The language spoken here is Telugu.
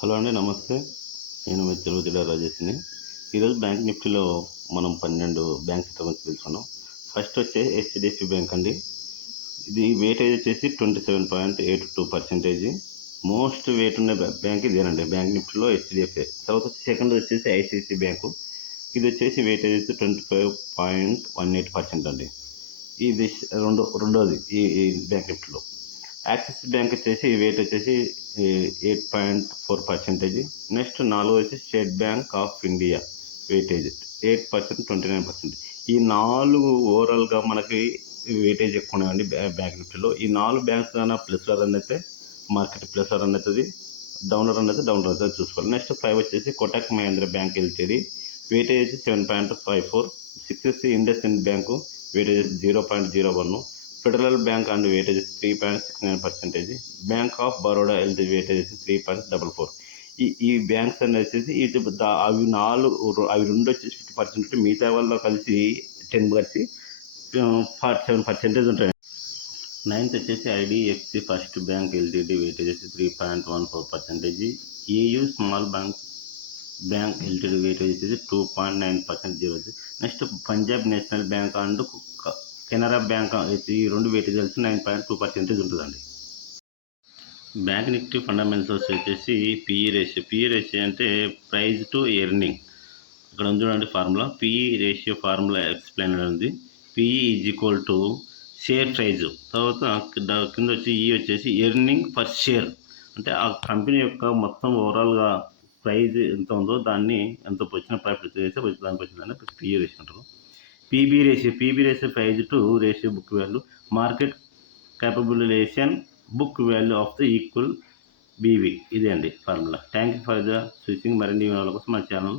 హలో అండి, నమస్తే. నేను మీ తెలుగు జిల్లా రాజేష్ని. ఈరోజు బ్యాంక్ నిఫ్టీలో మనం 12 బ్యాంక్ గురించి తెలుసుకున్నాం. ఫస్ట్ హెచ్డిఎఫ్సి బ్యాంక్ అండి. ఇది వెయిటేజ్ వచ్చేసి 27.82%. మోస్ట్ వెయిట్ ఉన్న బ్యాంక్ ఇదేనండి. బ్యాంక్ నిఫ్టీలో హెచ్డిఎఫ్సి. తర్వాత సెకండ్ వచ్చేసి ఐసిఐసి బ్యాంకు. ఇది వచ్చేసి వెయిటేజ్ 25.18% అండి. ఇది రెండోది ఈ బ్యాంక్ నిఫ్టీలో. యాక్సిస్ బ్యాంక్ వచ్చేసి వెయిట్ వచ్చేసి 8.4%. నెక్స్ట్ నాలుగు వచ్చి state bank of India weightage 8%, 29%. ఈ నాలుగు ఓవరాల్గా మనకి వెయిటేజ్ ఎక్కువ ఉన్నాయండి బ్యాంక్ నిఫ్టీలో. ఈ నాలుగు బ్యాంక్స్ కన్నా ప్లస్లో రన్ అయితే మార్కెట్ ప్లస్లో రన్ అవుతుంది, డౌన్లో రన్ అయితే డౌన్ రన్ అవుతుంది చూసుకోవాలి. నెక్స్ట్ 5 వచ్చేసి Kotak Mahindra bank LTD weightage 7.54. 6 వచ్చి IndusInd bank weightage 0.01. Federal bank and weightage 3.69%. Bank of Baroda LT weightage 3.44. ఈ బ్యాంక్స్ అన్నీ వచ్చేసి అవి రెండు వచ్చేసి 50%, మిగతా వాళ్ళు కలిసి 10 కలిసి 47% ఉంటాయి. నైన్త్ వచ్చేసి IDFC first bank LTD weightage వచ్చి 3.14%. AU small bank LTD weightage వచ్చేసి 2.9%. Next Punjab national bank and Canara bank ఈ రెండు వెయిటేజ్ కలిసి 9.2% ఉంటుందండి. బ్యాంక్ నిఫ్టీ ఫండమెంటల్స్ వచ్చేసి పిఈ రేషియో అంటే ప్రైస్ టు ఎర్నింగ్. ఇక్కడ ఉంది చూడండి formula. PE ratio formula explain ఉంది. PE is equal to share price, తర్వాత కింద వచ్చి ఈ వచ్చేసి ఎర్నింగ్ పర్ షేర్. అంటే ఆ కంపెనీ యొక్క మొత్తం ఓవరాల్గా ప్రైజ్ ఎంత ఉందో దాన్ని ఎంత వచ్చిన ప్రాఫిట్ చేస్తే దానికి వచ్చిందని పిఈ రేషియో అంటారు. PB ratio price to ratio book value, market capitalisation book value of the equal BV. ఇదే అండి formula. Thank you for the switching. మరిన్ని వివరాల కోసం మన ఛానల్